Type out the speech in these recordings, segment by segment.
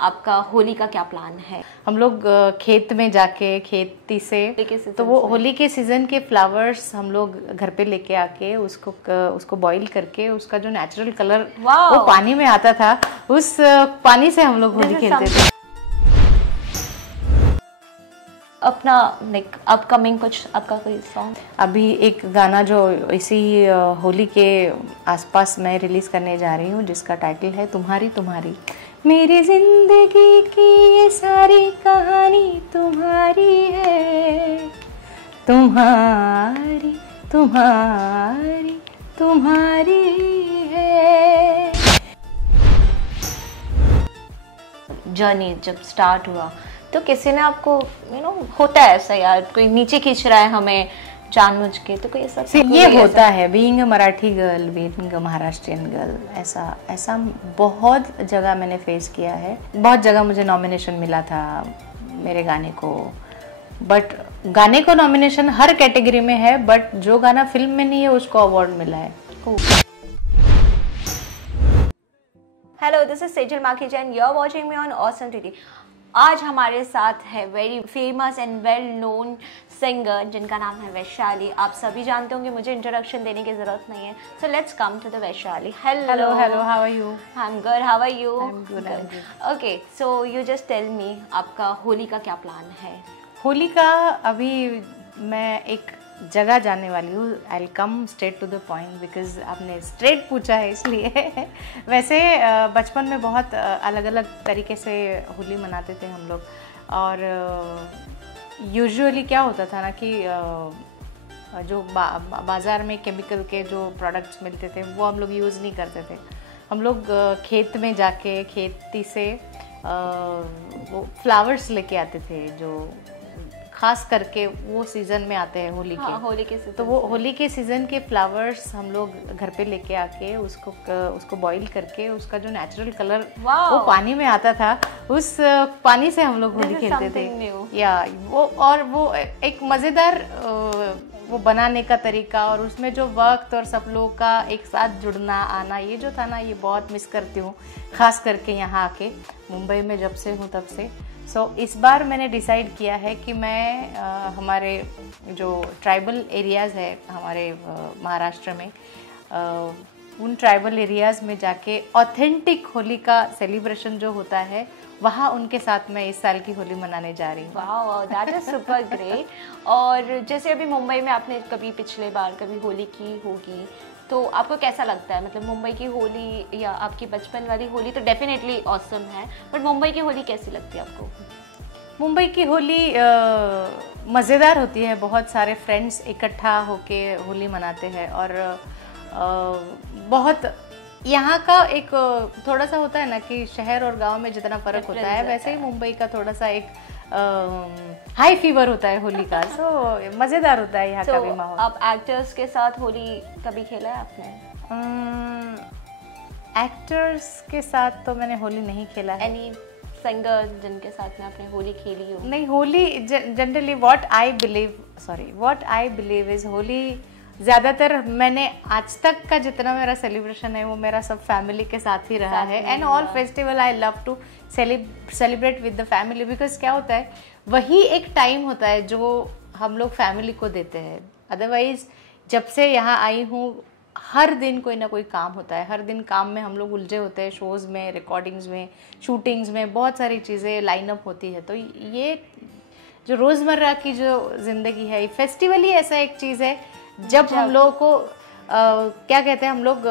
आपका होली का क्या प्लान है? हम लोग खेत में जाके खेती से तो वो होली के सीजन के फ्लावर्स हम लोग घर पे लेके आके उसको बॉईल करके उसका जो नेचुरल कलर वो पानी में आता था, उस पानी से हम लोग होली खेलते थे। अपना अपकमिंग कुछ आपका कोई सॉन्ग? अभी एक गाना जो इसी होली के आसपास मैं रिलीज करने जा रही हूँ, जिसका टाइटल है तुम्हारी तुम्हारी। मेरी जिंदगी की ये सारी कहानी तुम्हारी है, तुम्हारी तुम्हारी तुम्हारी है। जर्नी जब स्टार्ट हुआ तो किसी ने आपको होता है ऐसा, यार कोई नीचे खींच रहा है हमें जानबूझ के, तो कोई ऐसा ये होता है being a Marathi girl, being a Maharashtrian girl. ऐसा बहुत जगह मैंने फेस किया है। बहुत जगह मुझे नॉमिनेशन मिला था मेरे गाने को, बट गाने को नॉमिनेशन हर कैटेगरी में है, बट जो गाना फिल्म में नहीं है उसको अवार्ड मिला है। Hello, this is Sejal Makhija and you are watching me on awesome TV. आज हमारे साथ है very famous and well known singer जिनका नाम है वैशाली। आप सभी जानते होंगे, मुझे इंट्रोडक्शन देने की जरूरत नहीं है। So let's come to the Vaishali. Hello hello, how are you? I am good, how are you? I am good. Okay, so you just tell me, आपका होली का क्या प्लान है? होली का अभी मैं एक जगह जाने वाली हूँ। I will come straight to the point because आपने स्ट्रेट पूछा है इसलिए। वैसे बचपन में बहुत अलग अलग तरीके से होली मनाते थे हम लोग, और यूजुअली क्या होता था ना कि जो बाज़ार में केमिकल के जो प्रोडक्ट्स मिलते थे वो हम लोग यूज़ नहीं करते थे। हम लोग खेत में जाके खेती से वो फ्लावर्स लेके आते थे, जो खास करके वो सीजन में आते हैं होली के। होली के सीजन, तो वो होली के सीजन के फ्लावर्स हम लोग घर पे लेके आके उसको बॉईल करके उसका जो नेचुरल कलर वो पानी में आता था, उस पानी से हम लोग होली खेलते थे। या वो एक मज़ेदार वो बनाने का तरीका, और उसमें जो वक्त और सब लोगों का एक साथ जुड़ना आना, ये जो था ना, ये बहुत मिस करती हूँ, खास करके यहाँ आके मुंबई में जब से हूँ तब से। इस बार मैंने डिसाइड किया है कि मैं हमारे जो ट्राइबल एरियाज़ है हमारे महाराष्ट्र में, उन ट्राइबल एरियाज़ में जाके ऑथेंटिक होली का सेलिब्रेशन जो होता है, वहाँ उनके साथ मैं इस साल की होली मनाने जा रही हूँ। वाह, दैट इज सुपर ग्रेट। और जैसे अभी मुंबई में आपने कभी पिछले बार कभी होली की होगी, तो आपको कैसा लगता है? मतलब मुंबई की होली या आपकी बचपन वाली होली तो डेफिनेटली ऑसम है, बट मुंबई की होली कैसी लगती है आपको? मुंबई की होली मज़ेदार होती है। बहुत सारे फ्रेंड्स इकट्ठा होके होली मनाते हैं, और बहुत यहाँ का एक थोड़ा सा होता है ना कि शहर और गांव में जितना फ़र्क होता है, वैसे ही मुंबई का थोड़ा सा एक हाई फीवर होता है होली का। मज़ेदार होता है यहाँ का भी माहौल। आप एक्टर्स के साथ होली कभी खेला है आपने? एक्टर्स के साथ तो मैंने होली नहीं खेला है। एनी सिंगर जिनके साथ में आपने होली खेली हो? नहीं, Holi generally what I believe is Holi ज़्यादातर मैंने आज तक का जितना मेरा सेलिब्रेशन है वो मेरा सब फैमिली के साथ ही रहा है। And all festival I love to celebrate with the family, because क्या होता है, वही एक टाइम होता है जो हम लोग फैमिली को देते हैं। अदरवाइज जब से यहाँ आई हूँ, हर दिन कोई ना कोई काम होता है, हर दिन काम में हम लोग उलझे होते हैं, शोज़ में, रिकॉर्डिंग्स में, शूटिंग्स में, बहुत सारी चीज़ें लाइनअप होती है। तो ये जो रोज़मर्रा की जो ज़िंदगी है, फेस्टिवल ही ऐसा एक चीज़ है जब हम लोगों को क्या कहते हैं, हम लोग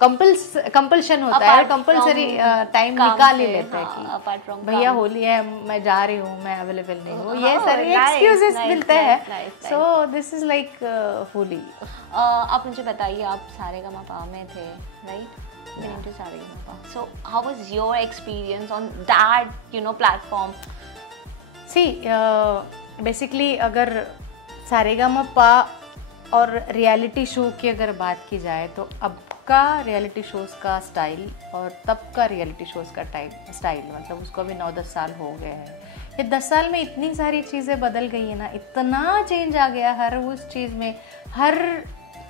कंपल्शन होता है, कंपल्सरी टाइम निकाल ही लेते हैं कि भैया होली है, मैं जा रही हूँ, मैं अवेलेबल नहीं हूँ। ये सारे एक्सक्यूजेस मिलते हैं। So this is like holy. आप मुझे बताइए, आप सारेगामापा में थे, right? So how was your experience on that platform? See, basically अगर सारेगामापा और रियलिटी शो की अगर बात की जाए, तो अब का रियलिटी शोज़ का स्टाइल और तब का रियलिटी शोज़ का स्टाइल, मतलब उसको अभी 9-10 साल हो गए हैं। ये 10 साल में इतनी सारी चीज़ें बदल गई है ना, इतना चेंज आ गया हर उस चीज़ में, हर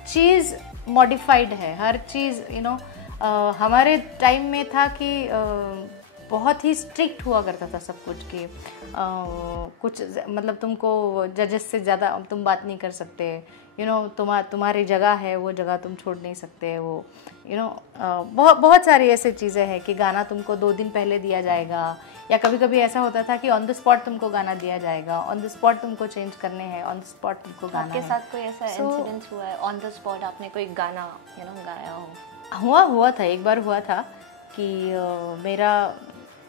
चीज़ मॉडिफाइड है, हर चीज़ हमारे टाइम में था कि बहुत ही स्ट्रिक्ट हुआ करता था सब कुछ कि कुछ मतलब तुमको जजेस से ज़्यादा तुम बात नहीं कर सकते, तुम्हारी जगह है वो जगह तुम छोड़ नहीं सकते, वो बहुत बहुत सारी ऐसी चीज़ें हैं कि गाना तुमको 2 दिन पहले दिया जाएगा, या कभी कभी ऐसा होता था कि ऑन द स्पॉट तुमको गाना दिया जाएगा, ऑन द स्पॉट तुमको चेंज करने हैं, ऑन द स्पॉट तुमको गाना आपके साथ कोई ऐसा इंसिडेंस हुआ है ऑन द स्पॉट आपने कोई गाना गाया हो? हुआ था, एक बार हुआ था कि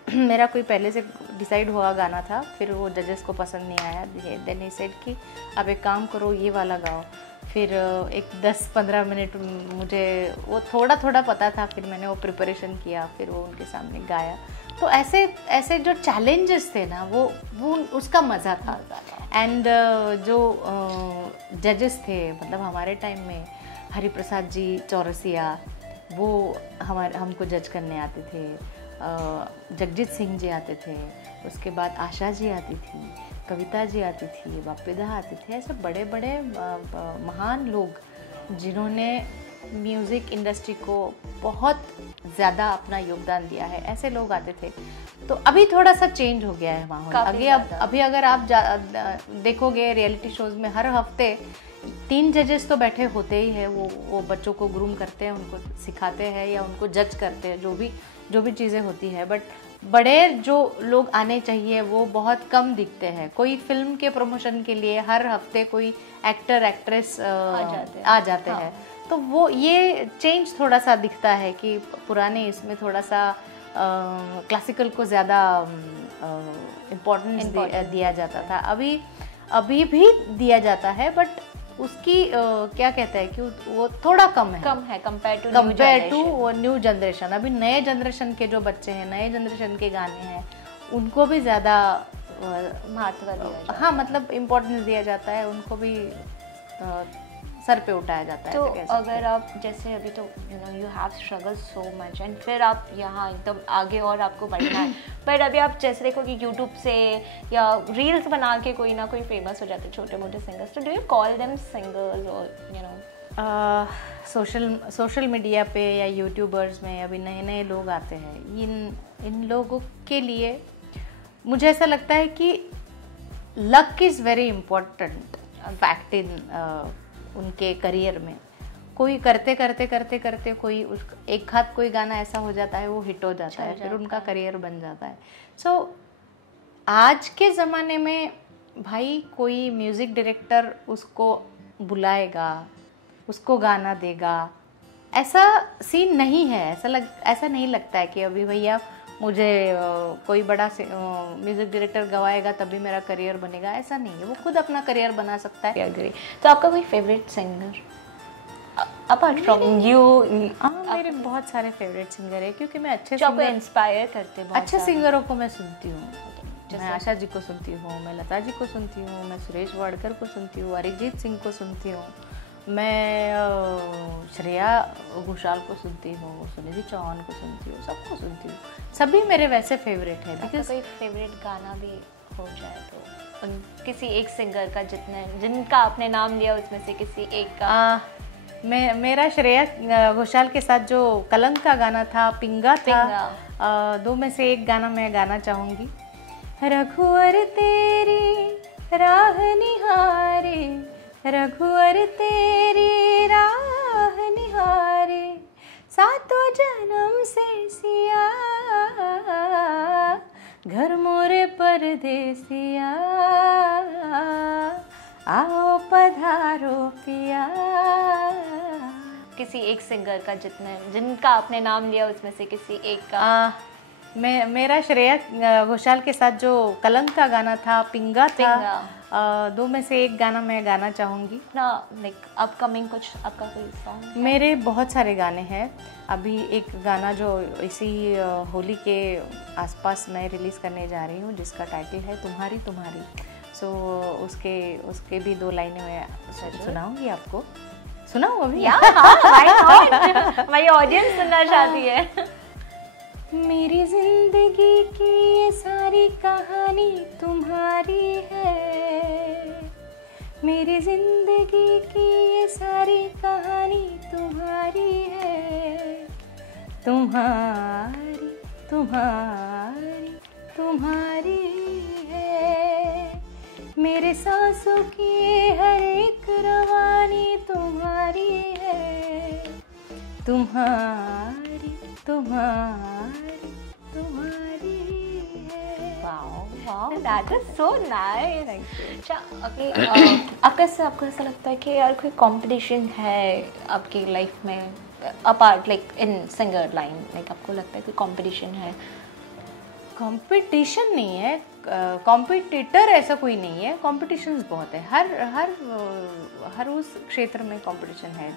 मेरा कोई पहले से डिसाइड हुआ गाना था, फिर वो जजेस को पसंद नहीं आया, देन ही सेड कि आप एक काम करो ये वाला गाओ। फिर एक 10-15 मिनट मुझे वो थोड़ा थोड़ा पता था, फिर मैंने वो प्रिपरेशन किया, फिर वो उनके सामने गाया। तो ऐसे ऐसे जो चैलेंजेस थे ना वो उसका मज़ा था। एंड जो जजेस थे मतलब हमारे टाइम में हरिप्रसाद जी चौरसिया वो हमको जज करने आते थे, जगजीत सिंह जी आते थे, उसके बाद आशा जी आती थी, कविता जी आती थी, बापीदा आते थे, ऐसे बड़े बड़े महान लोग जिन्होंने म्यूज़िक इंडस्ट्री को बहुत ज़्यादा अपना योगदान दिया है, ऐसे लोग आते थे। तो अभी थोड़ा सा चेंज हो गया है माहौल। अभी अगर आप देखोगे रियलिटी शोज़ में हर हफ्ते 3 जजेस तो बैठे होते ही है, वो बच्चों को ग्रूम करते हैं, उनको सिखाते हैं या उनको जज करते हैं, जो भी चीज़ें होती है। बट बड़े जो लोग आने चाहिए वो बहुत कम दिखते हैं। कोई फिल्म के प्रमोशन के लिए हर हफ्ते कोई एक्टर एक्ट्रेस आ जाते हैं। तो वो ये चेंज थोड़ा सा दिखता है कि पुराने इसमें थोड़ा सा क्लासिकल को ज़्यादा इम्पोर्टेंस दिया जाता था। अभी भी दिया जाता है, बट उसकी क्या कहते हैं कि वो थोड़ा कम है कंपेयर टू वो न्यू जनरेशन। अभी नए जनरेशन के जो बच्चे हैं, नए जनरेशन के गाने हैं, उनको भी ज़्यादा महत्व दिया जाता है। हाँ, मतलब इम्पोर्टेंस दिया जाता है, उनको भी सर पे उठाया जाता है। तो अगर आप जैसे अभी तो you have struggle so much and फिर आप यहाँ एकदम आगे और आपको बढ़ना है, पर अभी आप जैसे देखो कि यूट्यूब से या रील्स बना के कोई ना कोई फेमस हो जाते छोटे मोटे सिंगर्स, तो do you call them singers और सोशल मीडिया पे या यूट्यूबर्स में अभी नए नए लोग आते हैं, इन लोगों के लिए मुझे ऐसा लगता है कि luck is very important fact in उनके करियर में। कोई करते कोई एक हाथ कोई गाना ऐसा हो जाता है, वो हिट हो जाता है, फिर उनका करियर बन जाता है। सो आज के ज़माने में भाई कोई म्यूज़िक डायरेक्टर उसको बुलाएगा, उसको गाना देगा, ऐसा सीन नहीं है। ऐसा नहीं लगता है कि अभी भैया मुझे कोई बड़ा म्यूज़िक डायरेक्टर गवाएगा तभी मेरा करियर बनेगा, ऐसा नहीं है। वो खुद अपना करियर बना सकता है। एग्री। तो आपका कोई favourite singer apart from you? मेरे बहुत सारे फेवरेट सिंगर है, क्योंकि मैं अच्छे सिंगर इंस्पायर करते हैं, अच्छे सिंगरों को मैं सुनती हूँ। मैं आशा जी को सुनती हूँ, मैं लता जी को सुनती हूँ, मैं सुरेश वाडकर को सुनती हूँ, अरिजीत सिंह को सुनती हूँ, मैं श्रेया घोषाल को सुनती हूँ, सुनिधि चौहान को सुनती हूँ, सबको सुनती हूँ। सभी मेरे वैसे फेवरेट है। बिकॉज कोई फेवरेट गाना भी हो जाए तो किसी एक सिंगर का जिनका आपने नाम लिया उसमें से किसी एक का। मेरा श्रेया घोषाल के साथ जो कलंक का गाना था, पिंगा था, 2 में से एक गाना मैं गाना चाहूँगी। रघुवर तेरी राह निहारे, रघुवर तेरी राह निहारे, सातों जन्म से सिया, घर मोरे परदेसिया, आओ पधारो पिया। किसी एक सिंगर का जिनका आपने नाम लिया उसमें से किसी एक का। मेरा श्रेया घोषाल के साथ जो कलंक का गाना था, पिंगा था, 2 में से एक गाना मैं गाना चाहूँगी ना। लाइक अपकमिंग कुछ आपका कोई सॉन्ग? मेरे बहुत सारे गाने हैं। अभी एक गाना जो इसी होली के आसपास मैं रिलीज़ करने जा रही हूँ, जिसका टाइटल है तुम्हारी तुम्हारी। सो उसके भी 2 लाइनें मैं सुनाऊँगी आपको। सुनाऊँ अभी? हमारी ऑडियंस सुनना चाहती है। मेरी जिंदगी की ये सारी कहानी तुम्हारी है, मेरी जिंदगी की ये सारी कहानी तुम्हारी है, तुम्हारी तुम्हारी तुम्हारी है, मेरे सांसों की हर एक रवानी तुम्हारी है, तुम्हारी तुम्हारी तुम्हारी है। Wow, that is so nice. अच्छा, अभी आपको ऐसा लगता है कि यार कोई कंपटीशन है आपकी लाइफ में apart like in singer line, like आपको लगता है कि कंपटीशन है? कंपटीशन नहीं है, कॉम्पिटिटर ऐसा कोई नहीं है, कॉम्पिटिशन्स बहुत है, हर उस क्षेत्र में कंपटीशन है।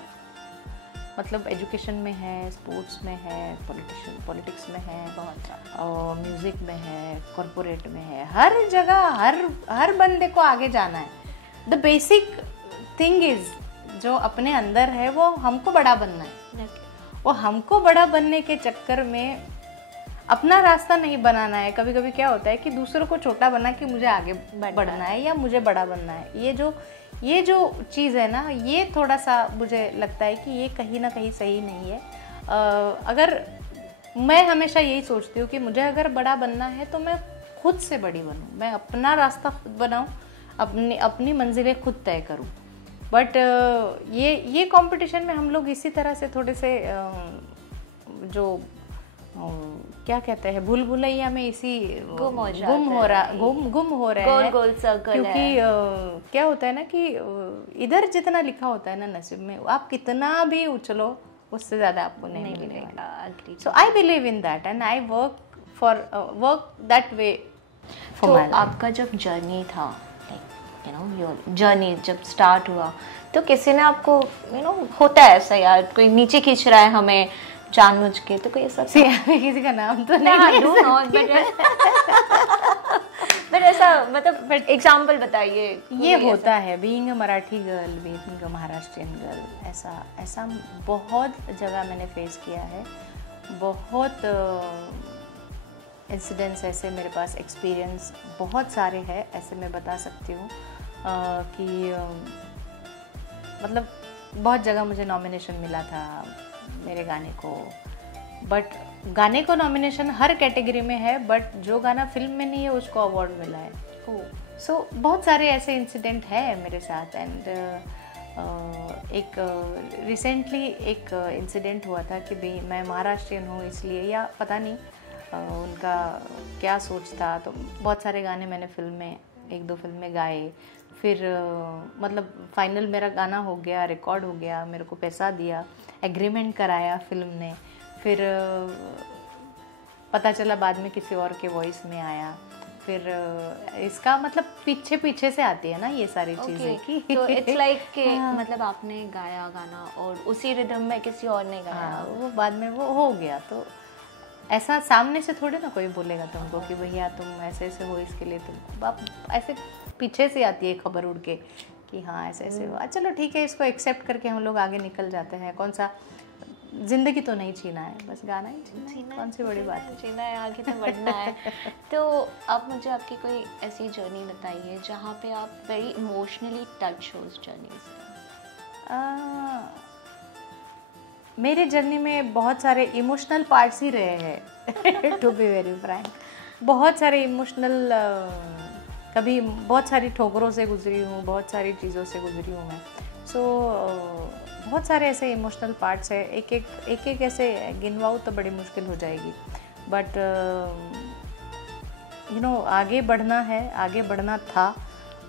मतलब एजुकेशन में है, स्पोर्ट्स में है, पॉलिटिक्स में है, और म्यूज़िक में है, कॉरपोरेट में है, हर जगह हर बंदे को आगे जाना है। द बेसिक थिंग इज़ जो अपने अंदर है वो हमको बड़ा बनना है। वो हमको बड़ा बनने के चक्कर में अपना रास्ता नहीं बनाना है। कभी कभी क्या होता है कि दूसरों को छोटा बना कि मुझे आगे बढ़ना है या मुझे बड़ा बनना है। ये जो चीज़ है ना, ये थोड़ा सा मुझे लगता है कि ये कहीं ना कहीं सही नहीं है। अगर मैं हमेशा यही सोचती हूँ कि मुझे अगर बड़ा बनना है तो मैं खुद से बड़ी बनूँ, मैं अपना रास्ता खुद बनाऊँ, अपनी मंजिलें खुद तय करूँ। बट ये कंपटीशन में हम लोग इसी तरह से थोड़े से जो क्या कहते हैं, भूल भुलैया में इसी गुम हो रहे हैं, गोल सर्कल। क्योंकि क्या होता है ना कि इधर जितना लिखा होता है ना नसीब में, आप कितना भी उछलो उससे ज्यादा आपको नहीं मिलेगा। So I believe in that and I work that way for my life. आपका जब जर्नी था, लाइक योर जर्नी जब स्टार्ट हुआ, तो किसी ने आपको होता है ऐसा यार, कोई नीचे खींच रहा है हमें जानबूझ के, तो कोई ऐसा किसी का नाम तो नहीं, बट ऐसा मतलब एग्जांपल बताइए। ये होता है being a Marathi girl, being a Maharashtrian girl, ऐसा बहुत जगह मैंने फेस किया है। बहुत इंसिडेंट्स ऐसे मेरे पास, एक्सपीरियंस बहुत सारे हैं ऐसे, मैं बता सकती हूँ कि मतलब बहुत जगह मुझे नॉमिनेशन मिला था मेरे गाने को। बट गाने को नॉमिनेशन हर कैटेगरी में है, बट जो गाना फिल्म में नहीं है उसको अवार्ड मिला है। सो बहुत सारे ऐसे इंसिडेंट है मेरे साथ। एंड एक रिसेंटली एक इंसिडेंट हुआ था कि भाई मैं महाराष्ट्रियन हूँ इसलिए, या पता नहीं उनका क्या सोच था, तो बहुत सारे गाने मैंने फिल्म में, एक दो फिल्म में गाए। फिर मतलब फाइनल मेरा गाना हो गया, रिकॉर्ड हो गया, मेरे को पैसा दिया, एग्रीमेंट कराया फिल्म ने। फिर पता चला बाद में किसी और के वॉइस में आया। फिर इसका मतलब पीछे से आती है ना ये सारी चीज़ें की। तो इट्स लाइक कि मतलब आपने गाया गाना और उसी रिदम में किसी और ने गाया, वो बाद में वो हो गया। तो ऐसा सामने से थोड़े ना कोई बोलेगा तुमको कि भैया तुम ऐसे ऐसे हो, इसके लिए तुम, आप ऐसे पीछे से आती है खबर उड़ के कि हाँ ऐसे ऐसे हुआ, चलो ठीक है, इसको एक्सेप्ट करके हम लोग आगे निकल जाते हैं। कौन सा जिंदगी तो नहीं छीना है, बस गाना ही छीना, कौन सी बड़ी बात है, छीना है, आगे तो बढ़ना है। तो आप मुझे आपकी कोई ऐसी जर्नी बताइए जहाँ पे आप वेरी इमोशनली टच हो उस जर्नी से। मेरे जर्नी में बहुत सारे इमोशनल पार्ट्स ही रहे हैं टू बी वेरी फ्रैंक। बहुत सारे इमोशनल, कभी बहुत सारी ठोकरों से गुजरी हूँ, बहुत सारी चीज़ों से गुजरी हूँ मैं। सो बहुत सारे ऐसे इमोशनल पार्ट्स है, एक एक ऐसे गिनवाऊँ तो बड़ी मुश्किल हो जाएगी। बट आगे बढ़ना है, आगे बढ़ना था,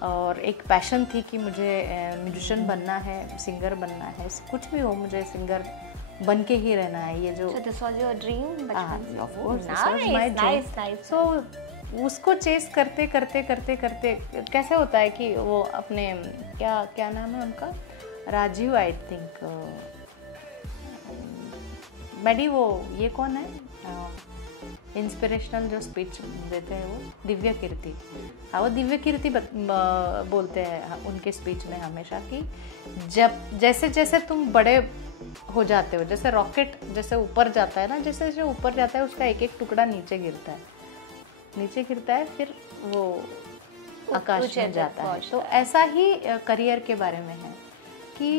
और एक पैशन थी कि मुझे म्यूजिशियन बनना है, सिंगर बनना है, कुछ भी हो मुझे सिंगर बन के ही रहना है। ये जो this was your dream, of course this was my dream. So उसको चेस करते करते करते करते कैसे होता है कि वो अपने क्या नाम है उनका, राजीव आई थिंक, मैडी, वो ये कौन है इंस्पिरेशनल जो स्पीच देते हैं, वो दिव्य कीर्ति। हाँ, वो दिव्य कीर्ति बोलते हैं उनके स्पीच में हमेशा कि जब जैसे जैसे तुम बड़े हो जाते हो, जैसे रॉकेट जैसे ऊपर जाता है ना, जैसे जैसे ऊपर जाता है उसका एक एक टुकड़ा नीचे गिरता है, फिर वो आकाश में जाता है। तो ऐसा ही करियर के बारे में है कि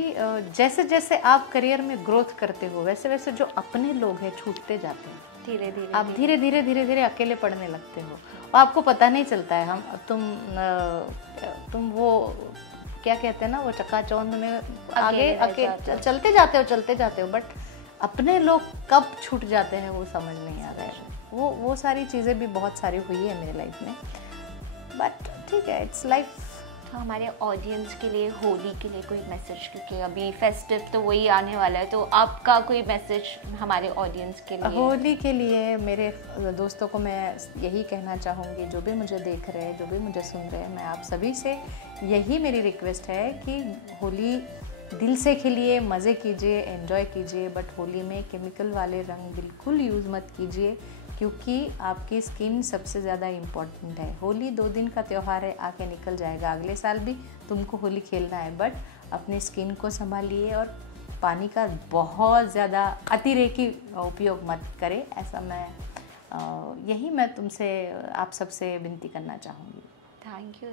जैसे जैसे आप करियर में ग्रोथ करते हो, वैसे वैसे जो अपने लोग हैं छूटते जाते हैं। धीरे धीरे आप धीरे धीरे धीरे धीरे अकेले पढ़ने लगते हो और आपको पता नहीं चलता है। हम तुम वो क्या कहते हैं ना, वो चकाचौंध में आगे चलते जाते हो, बट अपने लोग कब छूट जाते हैं वो समझ नहीं आ रहा है। वो सारी चीज़ें भी बहुत सारी हुई है मेरे लाइफ में, बट ठीक है, इट्स लाइफ। तो हमारे ऑडियंस के लिए होली के लिए कोई मैसेज, क्योंकि अभी फेस्टिव तो वही आने वाला है, तो आपका कोई मैसेज हमारे ऑडियंस के लिए? होली के लिए मेरे दोस्तों को मैं यही कहना चाहूँगी, जो भी मुझे देख रहे हैं, जो भी मुझे सुन रहे हैं, मैं आप सभी से यही मेरी रिक्वेस्ट है कि होली दिल से खेलिए, मज़े कीजिए, एंजॉय कीजिए, बट होली में केमिकल वाले रंग बिल्कुल यूज़ मत कीजिए, क्योंकि आपकी स्किन सबसे ज़्यादा इम्पॉर्टेंट है। होली 2 दिन का त्यौहार है, आके निकल जाएगा, अगले साल भी तुमको होली खेलना है, बट अपनी स्किन को संभालिए और पानी का बहुत ज़्यादा अतिरेकी उपयोग मत करें। ऐसा यही मैं तुमसे, आप सबसे विनती करना चाहूँगी। Thank you.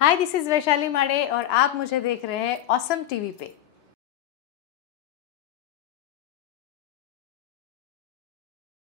Hi, this is Vaishali माड़े और आप मुझे देख रहे हैं ऑसम टीवी पे।